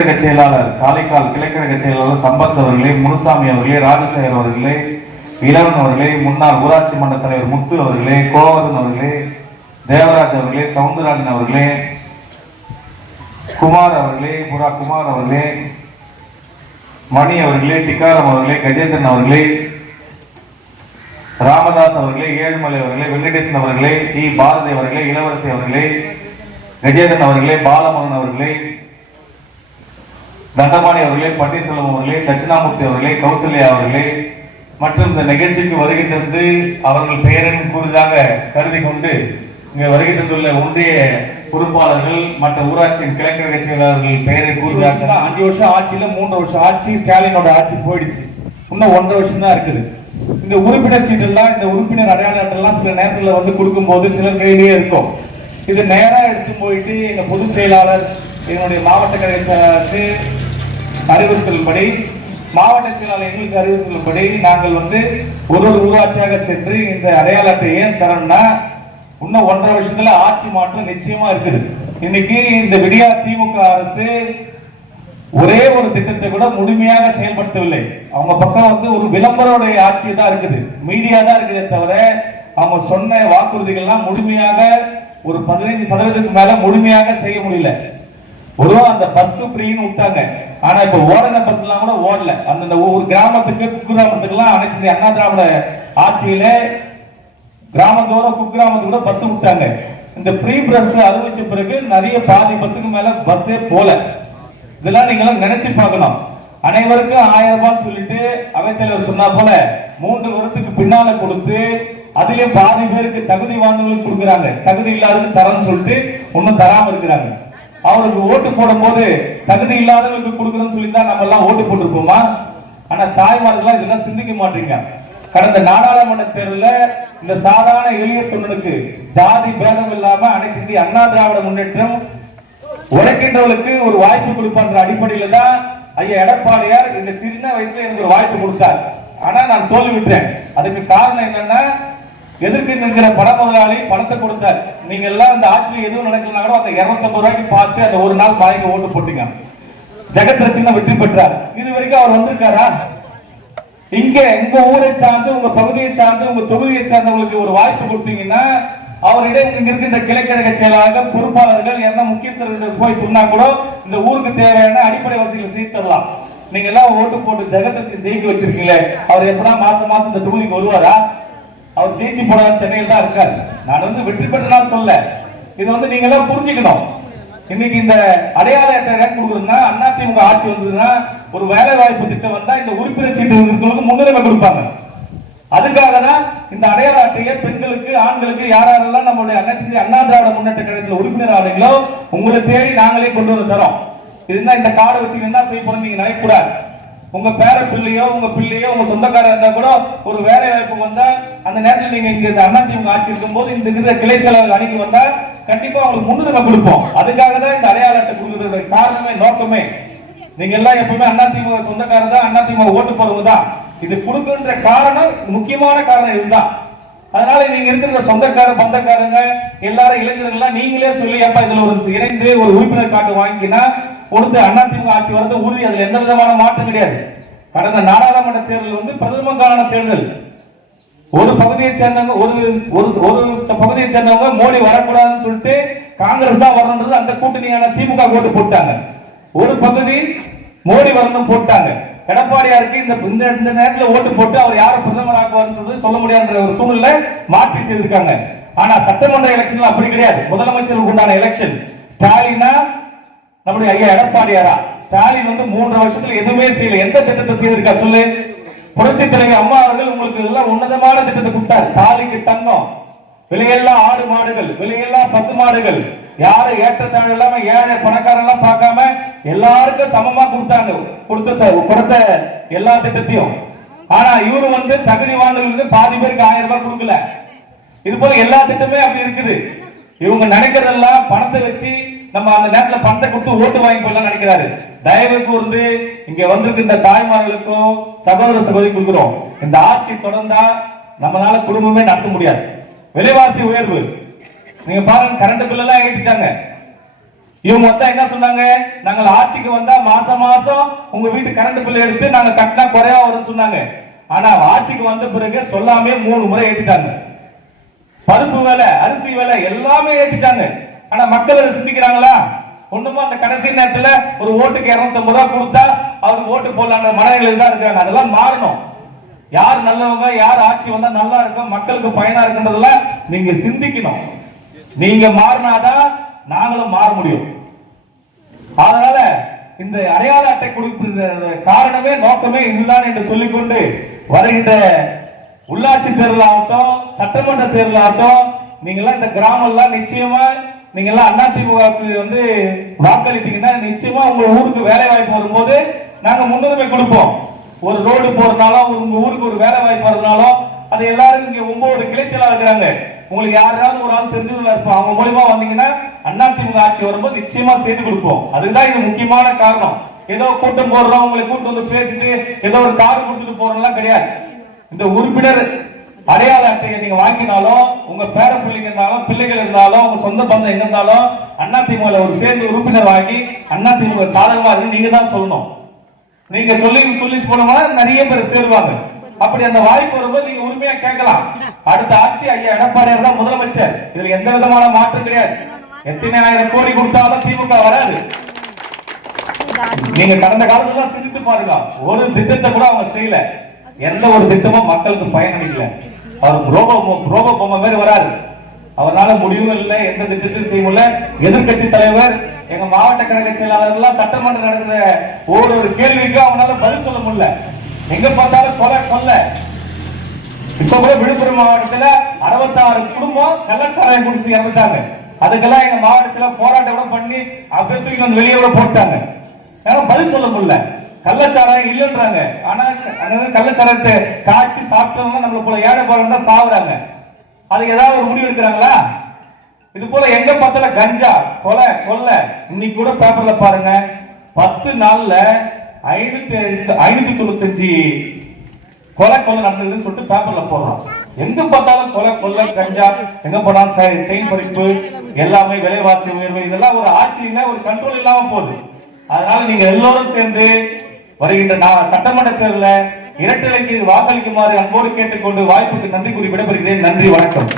கிழக்கு செயலாளர் காலைக்கால் கிழக்கிழக்கு செயலாளர் சம்பத் அவர்களே முனுசாமி அவர்களே ராஜசேகர் அவர்களே இளவன் அவர்களே முன்னாள் ஊராட்சி மன்ற தலைவர் முத்து அவர்களே கோவர்தன் அவர்களே தேவராஜ் அவர்களே சவுந்தரராஜன் அவர்களே குமார் அவர்களே புரா குமார் அவர்களே மணி அவர்களே டிக்காரம் அவர்களே கஜேந்திரன் அவர்களே ராமதாஸ் அவர்களே ஏழுமலை அவர்களே வெங்கடேசன் அவர்களே டி. பாரதி அவர்களே இளவரசி அவர்களே கஜேந்திரன் அவர்களே பாலமகன் அவர்களே தண்டபாணி அவர்களே பன்னீர்செல்வம் அவர்களே தட்சிணாமூர்த்தி அவர்களே கௌசல்யா அவர்களே மற்றும் இந்த நிகழ்ச்சிக்கு வருகை தந்து அவர்கள் பெயரின் கூறுதாக கருதி கொண்டு இங்கே வருகை தந்துள்ள ஒன்றிய பொறுப்பாளர்கள் மற்ற ஊராட்சியின் கிழக்கு செயலாளர்கள் பெயரை கூறுதாக அஞ்சு வருஷம் ஆட்சியில மூன்று வருஷம் ஆட்சி ஸ்டாலினோட ஆட்சி போயிடுச்சு. இன்னும் ஒன்றரை வருஷம் தான் இருக்குது. இந்த உறுப்பினர் சீட்டெல்லாம் இந்த உறுப்பினர் அடையாள அட்டைலாம் சில நேரத்தில் வந்து கொடுக்கும்போது சிலர் கையிலேயே இருக்கும். இது நேராக எடுத்து போயிட்டு எங்கள் பொதுச் செயலாளர் என்னுடைய மாவட்ட கழக அறிவுறுத்தல்படி மாவட்ட செயலாளர் எங்களுக்கு அறிவுறுத்தல்படி நாங்கள் வந்து ஒரு ஒரு ஊராட்சியாக சென்று இந்த அடையாள அட்டை ஏன் தரோம்னா இன்னும் ஒன்றரை வருஷத்துல ஆட்சி மாற்றம் நிச்சயமா இருக்குது. இன்னைக்கு இந்த விடியா திமுக அரசு ஒரே ஒரு திட்டத்தை கூட முழுமையாக செயல்படுத்தவில்லை. அவங்க பக்கம் வந்து ஒரு விளம்பரோடைய ஆட்சி தான் இருக்குது. மீடியா தான் இருக்குதே தவிர அவங்க சொன்ன வாக்குறுதிகள்லாம் முழுமையாக ஒரு பதினைஞ்சு சதவீதத்துக்கு மேல முழுமையாக செய்ய முடியல. பொதுவாக அந்த பஸ் ஃப்ரீன்னு விட்டாங்க. ஆனா இப்ப ஓடின பஸ் எல்லாம் கூட ஓடல. அந்தந்த ஒவ்வொரு கிராமத்துக்கு குக்கிராமத்துக்கு எல்லாம் அனைத்து அண்ணா திராவிட ஆட்சியில கிராமத்தோறும் குக்கிராமத்துக்கு கூட பஸ் விட்டாங்க. இந்த ஃப்ரீ பஸ் அறிவிச்ச பிறகு நிறைய பாதி பஸ்ஸுக்கு மேல பஸ்ஸே போல. இதெல்லாம் நீங்க எல்லாம் நினைச்சு பார்க்கணும். அனைவருக்கும் ஆயிரம் ரூபான்னு சொல்லிட்டு அவைத்தலைவர் சொன்னா போல மூன்று வருடத்துக்கு பின்னால கொடுத்து அதுலயும் பாதி பேருக்கு தகுதி வாய்ந்தவங்களுக்கு கொடுக்குறாங்க. தகுதி இல்லாதவங்களுக்கு தரேன்னு சொல்லிட்டு ஒன்னும் தராம இருக்கிறாங்க. அவருக்கு ஓட்டு போடும் போது தகுதி இல்லாதவங்களுக்கு கொடுக்குறோம்னு சொல்லி தான் நம்ம எல்லாம் ஓட்டு போட்டிருப்போமா? ஆனா தாய்மார்கள்லாம் இதெல்லாம் சிந்திக்க மாட்டீங்க. கடந்த நாடாளுமன்ற தேர்தலில் இந்த சாதாரண எளிய தொண்டனுக்கு ஜாதி பேதம் இல்லாம அனைத்து இந்திய அண்ணா திராவிட முன்னேற்றம் உழைக்கின்றவர்களுக்கு ஒரு வாய்ப்பு கொடுப்பான்ற அடிப்படையில தான் ஐயா எடப்பாடியார் இந்த சின்ன வயசுல எனக்கு ஒரு வாய்ப்பு கொடுத்தார். ஆனா நான் தோல்வி விட்டேன் அதுக்கு காரணம் என்னன்னா எதிர்க்கு நிற்கிற பண முதலாளி பணத்தை கொடுத்த நீங்க எல்லாம் அந்த ஆட்சியில் எதுவும் நடக்கலனா கூட அந்த 250 ரூபாய்க்கு பார்த்து அந்த ஒரு நாள் மலைக்கு ஓட்டு போட்டீங்க. ஜெகத் ரட்சணா வெற்றி பெற்றார். இது வரைக்கும் அவர் வந்திருக்காரா? இங்க உங்க ஊரை சார்ந்து உங்க பகுதியை சார்ந்து உங்க தொகுதியை சார்ந்தவங்களுக்கு ஒரு வாய்ப்பு கொடுத்தீங்கன்னா அவரிடம் இங்க இருக்கின்ற கிளைக்கழக செயலாளர்கள் பொறுப்பாளர்கள் என்ன முக்கியஸ்தர்கள் போய் சொன்னா கூட இந்த ஊருக்கு தேவையான அடிப்படை வசதிகளை செய்து தரலாம். நீங்க எல்லாம் ஓட்டு போட்டு ஜெகத்தை ஜெயிக்க வச்சிருக்கீங்களே அவர் எப்படா மாசம் மாசம் இந்த தொகுதிக்கு வருவாரா? அவர் ஜெயிச்சு போனார் சென்னையில் தான் இருக்காரு. நான் வந்து வெற்றி பெற்றனால சொல்ல. இது வந்து நீங்க எல்லாம் புரிஞ்சுக்கணும். இன்னைக்கு இந்த அடையாள அட்டை ரேங்க் கொடுக்குறதுன்னா அதிமுக ஆட்சி வந்ததுன்னா ஒரு வேலை வாய்ப்பு திட்டம் வந்தா இந்த உறுப்பினர் சீட்டு இருக்கிறவங்களுக்கு முன்னுரிமை கொடுப்பாங்க. அதுக்காக தான் இந்த அடையாள அட்டையை பெண்களுக்கு ஆண்களுக்கு யாரெல்லாம் நம்மளுடைய அனைத்து அண்ணா திராவிட முன்னேற்ற கழகத்தில் உறுப்பினர் ஆனீங்களோ உங்களை தேடி நாங்களே கொண்டு வந்து தரோம். இதுதான் இந்த கார்டை வச்சு என்ன செய்ய போறோம் நீங்க நினைக்கூடாது உங்க பேர பிள்ளையோ உங்க பிள்ளையோ உங்க சொந்தக்காரர் இருந்தா கூட ஒரு வேலை வாய்ப்பு வந்தா அந்த நேரத்தில் நீங்க இங்க இந்த அண்ணா திமுக ஆட்சி இருக்கும் போது இந்த இருக்கிற கிளை செயலாளர் அணுகி வந்தா கண்டிப்பா உங்களுக்கு முன்னுரிமை கொடுப்போம். அதுக்காக தான் இந்த அடையாள அட்டை கொடுக்கறது காரணமே நோக்கமே. நீங்க எல்லாம் எப்பவுமே அண்ணா திமுக சொந்தக்காரர் தான் அண்ணா திமுக ஓட்டு போறவங்க தான். இது கொடுக்குன்ற காரணம் முக்கியமான காரணம் இதுதான். அதனால நீங்க இருக்கிற சொந்தக்கார பந்தக்காரங்க எல்லாரும் இளைஞர்கள்லாம் நீங்களே சொல்லி அப்பா இதுல ஒரு இணைந்து ஒரு உறுப்பினர் கார்டு வாங்கினா கொடுத்து அதிமுக ஆட்சி வரது உறுதி. அதில் எந்த விதமான மாற்றம் கிடையாது. கடந்த நாடாளுமன்ற தேர்தல் வந்து பிரதமருக்கான தேர்தல். ஒரு பகுதியை சேர்ந்தவங்க ஒரு ஒரு ஒரு பகுதியை சேர்ந்தவங்க மோடி வரக்கூடாதுன்னு சொல்லிட்டு காங்கிரஸ் தான் வரணுன்றது அந்த கூட்டணியான திமுக ஓட்டு போட்டாங்க. ஒரு பகுதி மோடி வரணும் போட்டாங்க. எடப்பாடியாருக்கு இந்த இந்த இந்த நேரத்துல ஓட்டு போட்டு அவர் யாரை பிரதமர் ஆக்குவார்னு சொல்லி சொல்ல முடியாதுன்ற ஒரு சூழ்நிலை மாற்றி செய்திருக்காங்க. ஆனா சட்டமன்ற எலெக்ஷன்ல அப்படி கிடையாது. முதலமைச்சருக்கு உண்டான எலெக்ஷன். ஸ்டாலினா நம்முடைய ஐயா எடப்பாடியாரா ஸ்டாலின் வந்து மூன்று வருஷத்துல எதுவுமே செய்யல. எந்த திட்டத்தை செய்திருக்கா சொல்லு? புரட்சி தலைவர் அம்மா அவர்கள் உங்களுக்கு எல்லாம் உன்னதமான திட்டத்தை கொடுத்தார். தாலிக்கு தங்கம் விலையெல்லாம் ஆடு மாடுகள் விலையெல்லாம் பசு மாடுகள். யாரும் ஏற்றத்தாழ் இல்லாம ஏழை பணக்காரன் எல்லாம் பார்க்காம எல்லாருக்கும் சமமா கொடுத்தாங்க. கொடுத்த கொடுத்த எல்லா திட்டத்தையும். ஆனா இவரு வந்து தகுதி வாய்ந்தவங்களுக்கு பாதி பேருக்கு ஆயிரம் ரூபாய் கொடுக்கல. இது போல எல்லா திட்டமே அப்படி இருக்குது. இவங்க நினைக்கிறதெல்லாம் பணத்தை வச்சு நம்ம அந்த நேரத்துல பணத்தை கொடுத்து ஓட்டு வாங்கி போயிடலாம் நினைக்கிறாரு. தயவு கூர்ந்து இங்க வந்திருக்கின்ற தாய்மார்களுக்கும் சகோதர சகோதரி கொடுக்கிறோம் இந்த ஆட்சி தொடர்ந்தா நம்மளால குடும்பமே நடத்த முடியாது. விலைவாசி உயர்வு. நீங்க பாருங்க கரண்ட் பில் எல்லாம் ஏற்றிட்டாங்க இவங்க மொத்தம் என்ன சொன்னாங்க? நாங்கள் ஆட்சிக்கு வந்தா மாசம் மாசம் உங்க வீட்டு கரண்ட் பில் எடுத்து நாங்க கட்டினா குறையா வரும்னு சொன்னாங்க. ஆனா ஆட்சிக்கு வந்த பிறகு சொல்லாமே மூணு முறை ஏற்றிட்டாங்க பருப்பு வேலை அரிசி விலை எல்லாமே ஏற்றிட்டாங்க ஆனா மக்கள் அதை சிந்திக்கிறாங்களா? ஒண்ணுமா அந்த கடைசி நேரத்துல ஒரு ஓட்டுக்கு இருநூத்தம்பது ரூபா கொடுத்தா அவருக்கு ஓட்டு போடலான்ற மனநிலையில் தான் இருக்காங்க. அதெல்லாம் மாறணும். யார் நல்லவங்க யார் ஆட்சி வந்தா நல்லா இருக்கும் மக்களுக்கு பயனா இருக்குன்றதுல நீங்க சிந்திக்கணும். நீங்க மாறினாதான் நாங்களும் மாற முடியும். அதனால இந்த அடையாள அட்டை கொடுக்கிற காரணமே நோக்கமே இதுதான் என்று சொல்லிக்கொண்டு வருகின்ற உள்ளாட்சி தேர்தல் ஆகட்டும் சட்டமன்ற தேர்தல் ஆகட்டும் நீங்கெல்லாம் இந்த கிராமம் எல்லாம் நிச்சயமா நீங்க எல்லாம் திமுகவுக்கு வந்து வாக்களித்தீங்கன்னா நிச்சயமா உங்க ஊருக்கு வேலை வாய்ப்பு வரும்போது நாங்க முன்னுரிமை கொடுப்போம். ஒரு ரோடு போறதுனாலும் உங்க ஊருக்கு ஒரு வேலை வாய்ப்பு வரதுனாலும் அது எல்லாரும் இங்க ஒன்பது கிளைச்சலா இருக்கிறாங்க. உங்களுக்கு யாராவது ஒரு ஆள் தெரிஞ்சவங்களா இருப்போம் அவங்க மூலியமா வந்தீங்கன்னா அதிமுக ஆட்சி வரும்போது நிச்சயமா செய்து கொடுப்போம். அதுதான் இது முக்கியமான காரணம். ஏதோ கூட்டம் போடுறோம் உங்களை கூட்டு வந்து பேசிட்டு ஏதோ ஒரு கார் கொடுத்துட்டு போறோம்லாம் கிடையாது. இந்த உறுப்பினர் அடையாள அட்டையை நீங்க வாங்கினாலும் உங்க பேர பிள்ளைங்க இருந்தாலும் பிள்ளைகள் இருந்தாலும் உங்க சொந்த பந்தம் எங்க இருந்தாலும் அண்ணா திமுக ஒரு சேர்ந்து உறுப்பினர் வாங்கி அண்ணா திமுக சாதகமா இருக்கு நீங்க தான் சொல்லணும். நீங்க சொல்லி சொல்லி போனோம்னா நிறைய பேர் சேருவாங்க. அப்படி அந்த வாய்ப்பு வரும்போது நீங்க உரிமையா கேட்கலாம். அடுத்த ஆட்சி ஐயா எடப்பாடியார் தான் முதலமைச்சர். இதுல எந்த விதமான மாற்றம் கிடையாது. எத்தனை ஆயிரம் கோடி கொடுத்தாலும் திமுக வராது. நீங்க கடந்த காலத்துல சிந்தித்து பாருங்க. ஒரு திட்டத்தை கூட அவங்க செய்யல. எந்த ஒரு திட்டமும் மக்களுக்கு பயனளிக்கல. அவர் ரோபோ ரோபோ பொம்மை மாதிரி வராது அவரால் முடிவும் இல்லை எந்த திட்டத்தையும் செய்ய முடியல. எதிர்க்கட்சி தலைவர் எங்க மாவட்ட கழக செயலாளர்லாம் சட்டமன்றம் நடக்கிற ஒரு ஒரு கேள்விக்கு அவனால பதில் சொல்ல முடியல. எங்க பார்த்தாலும் கொலை கொல்ல. இப்ப கூட விழுப்புரம் மாவட்டத்துல அறுபத்தாறு குடும்பம் கள்ளச்சாராயம் குடிச்சு இறந்துட்டாங்க. அதுக்கெல்லாம் எங்க மாவட்டத்துல போராட்டம் கூட பண்ணி அப்படியே தூக்கி வந்து வெளியே கூட போட்டாங்க ஏன்னா பதில் சொல்ல முடியல. கள்ளச்சாராயம் இல்லைன்றாங்க. ஆனா அங்க கள்ளச்சாராயத்தை காய்ச்சி சாப்பிட்டவங்க நம்மள போல ஏழை போறவங்க தான் சாவுறாங்க. அதுக்கு ஏதாவது ஒரு முடிவு எடுக்கிறாங்களா? இது போல எங்க பார்த்தாலும் கஞ்சா கொலை கொள்ளை. இன்னைக்கு கூட பேப்பர்ல பாருங்க. பத்து நாள்ல ஐநூத்தி ஐநூத்தி தொண்ணூத்தஞ்சு கொலை கொலை நடந்ததுன்னு சொல்லிட்டு பேப்பர்ல போடுறோம். எங்க பார்த்தாலும் கொலை கொள்ளை கஞ்சா எங்க போனாலும் செ- செயின் பறிப்பு எல்லாமே விலைவாசி உயர்வு. இதெல்லாம் ஒரு ஆட்சியில ஒரு கண்ட்ரோல் இல்லாம போகுது. அதனால நீங்க எல்லோரும் சேர்ந்து வருகின்ற நான் சட்டமன்ற தேர்தலில் இரட்டலைக்கு வாக்களிக்குமாறு அன்போடு கேட்டுக்கொண்டு வாய்ப்புக்கு நன்றி குறிப்பிடப்படுகிறேன் நன்றி வணக்கம்.